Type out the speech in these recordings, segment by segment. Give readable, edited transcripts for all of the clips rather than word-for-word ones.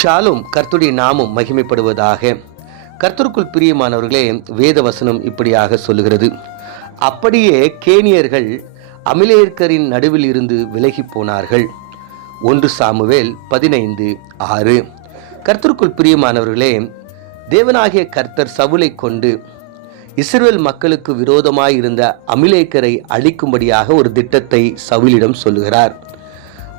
ஷாலும் கர்த்தருடைய நாமம் மகிமைப்படுவதாக. கர்த்தருக்குள் பிரியமானவர்களே, வேத வசனம் இப்படியாக சொல்லுகிறது, அப்படியே கேனியர்கள் அமிலேயர்க்கரின் நடுவில் இருந்து விலகி போனார்கள். 1 சாமுவேல் 15:6. கர்த்தருக்குள் பிரியமானவர்களே, தேவனாகிய கர்த்தர் சவுலை கொண்டு இஸ்ரவேல் மக்களுக்கு விரோதமாய் இருந்த அமிலேயர்க்கரை அழிக்கும்படியாக ஒரு திட்டத்தை சவுலிடம் சொல்லுகிறார்.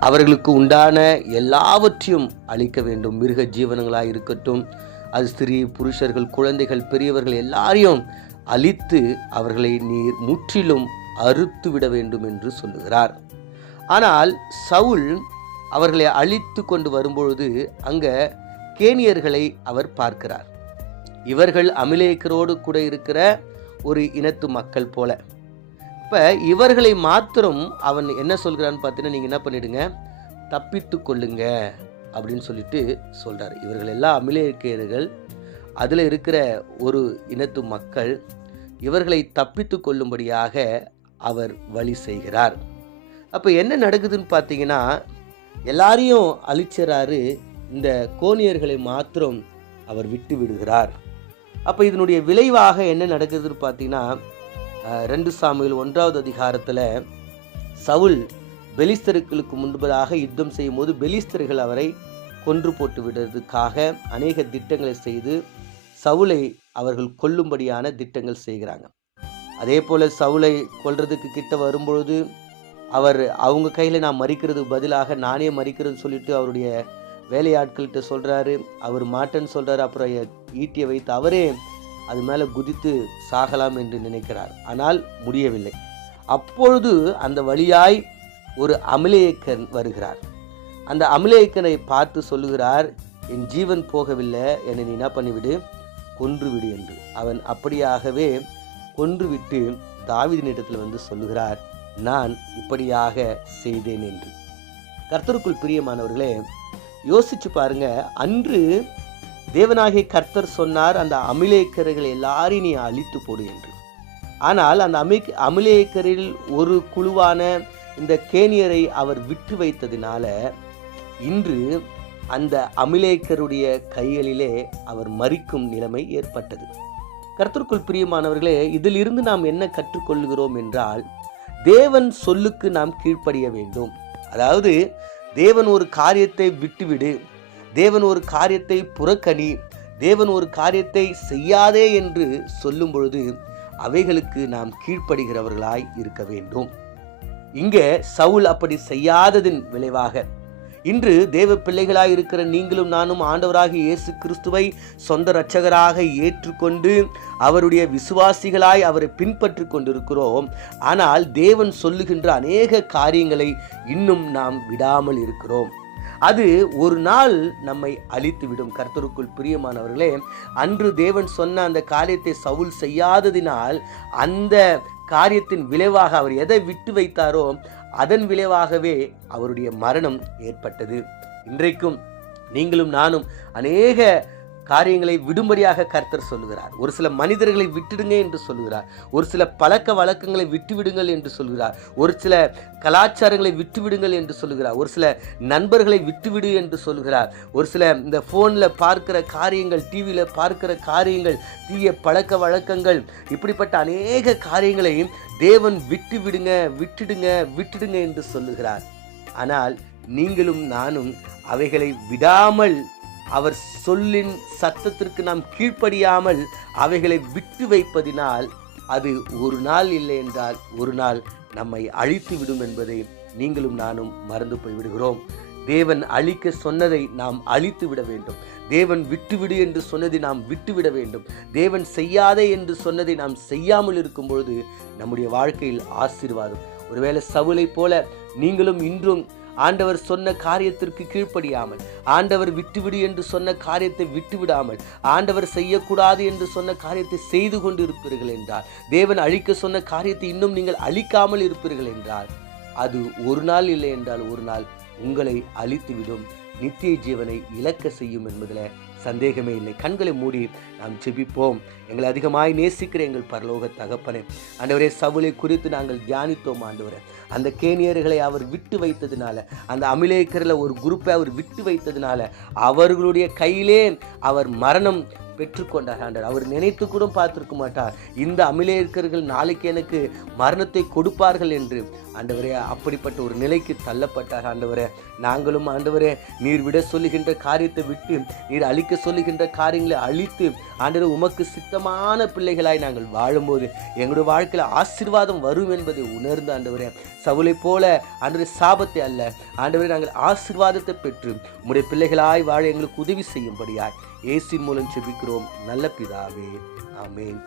அவர்களுக்கு உண்டான எல்லாவற்றையும் அழிக்க வேண்டும். மிருக ஜீவனங்களாக இருக்கட்டும், அது ஸ்திரீ புருஷர்கள் குழந்தைகள் பெரியவர்கள் எல்லாரையும் அழித்து அவர்களை நீர் முற்றிலும் அறுத்து விட வேண்டும் என்று சொல்லுகிறார். ஆனால் சவுல் அவர்களை அழித்து கொண்டு வரும்பொழுது அங்க கேனியர்களை அவர் பார்க்கிறார். இவர்கள் அமிலேயரோடு கூட இருக்கிற ஒரு இனத்து மக்கள் போல. இப்போ இவர்களை மாத்திரம் அவன் என்ன சொல்கிறான்னு பார்த்தீங்கன்னா, நீங்கள் என்ன பண்ணிடுங்க, தப்பித்து கொள்ளுங்க அப்படின்னு சொல்லிட்டு சொல்கிறார். இவர்கள் எல்லாம் அமிலேயர்கள், அதில் இருக்கிற ஒரு இனத்து மக்கள், இவர்களை தப்பித்து கொள்ளும்படியாக அவர் வழி செய்கிறார். அப்போ என்ன நடக்குதுன்னு பார்த்தீங்கன்னா, எல்லாரையும் அழிச்சிறாரு, இந்த கோனியர்களை மாத்திரம் அவர் விட்டு விடுகிறார். அப்போ இதனுடைய விளைவாக என்ன நடக்குதுன்னு பார்த்தீங்கன்னா, 2 சாமுவேல் 1வது அதிகாரத்தில் சவுல் பெலிஸ்தர்களுக்கு முன்பதாக யுத்தம் செய்யும் போது பெலிஸ்தர்கள் அவரை கொன்று போட்டு விடுறதுக்காக அநேக திட்டங்களை செய்து சவுலை அவர்கள் கொல்லும்படியான திட்டங்கள் செய்கிறாங்க. அதே போல் சவுலை கொல்றதுக்கு கிட்ட வரும்பொழுது அவங்க கையில் நான் மறிக்கிறதுக்கு பதிலாக நானே மறிக்கிறது சொல்லிட்டு அவருடைய வேலையாட்கள்கிட்ட சொல்கிறாரு. அவர் மாட்டேன்னு சொல்கிறாரு. அப்புறம் ஈட்டியை வைத்து அவரே அது மேலே குதித்து சாகலாம் என்று நினைக்கிறார். ஆனால் முடியவில்லை. அப்பொழுது அந்த வழியாய் ஒரு அமிலேயக்கன் வருகிறார். அந்த அமிலேயக்கனை பார்த்து சொல்லுகிறார், என் ஜீவன் போகவில்லை, என்னை நீ என்ன பண்ணிவிடு, கொன்றுவிடு என்று. அவன் அப்படியாகவே கொன்றுவிட்டு தாவீதினிடத்தில் வந்து சொல்லுகிறார், நான் இப்படியாக செய்தேன் என்று. கர்த்தருக்குள் பிரியமானவர்களே, யோசிச்சு பாருங்க. அன்று தேவனாகிய கர்த்தர் சொன்னார், அந்த அமிலேயக்கர்கள் எல்லாரையும் நீ அழித்து போடு என்று. ஆனால் அந்த அமிலேயக்கரில் ஒரு குழுவான இந்த கேனியரை அவர் விட்டு வைத்ததினால இன்று அந்த அமிலேயக்கருடைய கைகளிலே அவர் மரிக்கும் நிலைமை ஏற்பட்டது. கர்த்தருக்குள் பிரியமானவர்களே, இதிலிருந்து நாம் என்ன கற்றுக்கொள்கிறோம் என்றால், தேவன் சொல்லுக்கு நாம் கீழ்ப்படிய வேண்டும். அதாவது தேவன் ஒரு காரியத்தை விட்டுவிடு, தேவன் ஒரு காரியத்தை புறக்கணி, தேவன் ஒரு காரியத்தை செய்யாதே என்று சொல்லும் பொழுது அவைகளுக்கு நாம் கீழ்ப்படுகிறவர்களாய் இருக்க வேண்டும். இங்கே சவுல் அப்படி செய்யாததின் விளைவாக இன்று தேவ பிள்ளைகளாய் இருக்கிற நீங்களும் நானும் ஆண்டவராகிய இயேசு கிறிஸ்துவை சொந்த இரட்சகராக ஏற்றுக்கொண்டு அவருடைய விசுவாசிகளாய் அவரை பின்பற்றி கொண்டிருக்கிறோம். ஆனால் தேவன் சொல்லுகின்ற அநேக காரியங்களை இன்னும் நாம் விடாமல் இருக்கிறோம். அது ஒரு நாள் நம்மை அழித்துவிடும். கர்த்தருக்குள் பிரியமானவர்களே, அன்று தேவன் சொன்ன அந்த காரியத்தை சவுல் செய்யாததினால் அந்த காரியத்தின் விளைவாக அவர் எதை விட்டு வைத்தாரோ அதன் விளைவாகவே அவருடைய மரணம் ஏற்பட்டது. இன்றைக்கும் நீங்களும் நானும் அநேக காரியங்களை விடும்படியாக கர்த்தர் சொல்லுகிறார். ஒரு சில மனிதர்களை விட்டுடுங்க என்று சொல்லுகிறார். ஒரு சில பழக்க வழக்கங்களை விட்டுவிடுங்கள் என்று சொல்கிறார். ஒரு சில கலாச்சாரங்களை விட்டுவிடுங்கள் என்று சொல்லுகிறார். ஒரு சில நண்பர்களை விட்டுவிடு என்று சொல்கிறார். ஒரு சில இந்த ஃபோனில் பார்க்கிற காரியங்கள், டிவியில் பார்க்கிற காரியங்கள், தீய பழக்க வழக்கங்கள், இப்படிப்பட்ட அநேக காரியங்களை தேவன் விட்டுடுங்க என்று சொல்லுகிறார். ஆனால் நீங்களும் நானும் அவைகளை விடாமல், அவர் சொல்லின் சத்தத்திற்கு நாம் கீழ்ப்படியாமல் அவைகளை விட்டு வைப்பதினால் அது ஒரு நாள் இல்லை என்றால் ஒரு நாள் நம்மை அழித்து விடும் என்பதை நீங்களும் நானும் மறந்து போய்விடுகிறோம். தேவன் அழிக்க சொன்னதை நாம் அழித்து விட வேண்டும். தேவன் விட்டுவிடு என்று சொன்னதை நாம் விட்டுவிட வேண்டும். தேவன் செய்யாதே என்று சொன்னதை நாம் செய்யாமல் இருக்கும் பொழுது நம்முடைய வாழ்க்கையில் ஆசீர்வாதம். ஒருவேளை சவுலை போல நீங்களும் இன்றும் ஆண்டவர் சொன்ன காரியத்திற்கு கீழ்ப்படியாமல், ஆண்டவர் விட்டுவிடு என்று சொன்ன காரியத்தை விட்டுவிடாமல், ஆண்டவர் செய்யக்கூடாது என்று சொன்ன காரியத்தை செய்து கொண்டு இருப்பீர்கள் என்றால், தேவன் அழிக்க சொன்ன காரியத்தை இன்னும் நீங்கள் அழிக்காமல் இருப்பீர்கள் என்றால், அது ஒரு நாள் இல்லை என்றால் ஒரு நாள் உங்களை அழித்துவிடும். நித்திய ஜீவனை இழக்க செய்யும் என்பதில் சந்தேகமே இல்லை. கண்களை மூடி நாம் ஜெபிப்போம். எங்களை அதிகமாய் நேசிக்கிற எங்கள் பரலோக தகப்பனே, ஆண்டவரே, சவுலை குறித்து நாங்கள் தியானித்தோம். ஆண்டவரே, அந்த கேனியர்களை அவர் விட்டு வைத்ததுனால, அந்த அமிலேக்கரில் ஒரு குரூப்பை அவர் விட்டு வைத்ததுனால அவர்களுடைய கையிலே அவர் மரணம் பெற்றுக்கொண்டார். ஆண்டவர், அவர் நினைத்து கூட பார்த்திருக்க மாட்டார் இந்த அமிலேயர்கள் நாளைக்கு எனக்கு மரணத்தை கொடுப்பார்கள் என்று. ஆண்டவரே, அப்படிப்பட்ட ஒரு நிலைக்கு தள்ளப்பட்டார். ஆண்டவரே, நாங்களும் ஆண்டவரே, நீர் விட சொல்லுகின்ற காரியத்தை விட்டு நீர் அழிக்க சொல்லுகின்ற காரியங்களை அழித்து ஆண்டவரே, உமக்கு சித்தமான பிள்ளைகளாய் நாங்கள் வாழும்போது எங்களுடைய வாழ்க்கையில் ஆசீர்வாதம் வரும் என்பதை உணர்ந்து ஆண்டவரே, சவுலை போல ஆண்டவரே சாபத்தை அல்ல ஆண்டவரே, நாங்கள் ஆசீர்வாதத்தை பெற்று உம்முடைய பிள்ளைகளாய் வாழ எங்களுக்கு உதவி செய்யும்படியாய் இயேசுவின் மூலம் ஜெபிக்கிறோம் நல்ல பிதாவே, ஆமென்.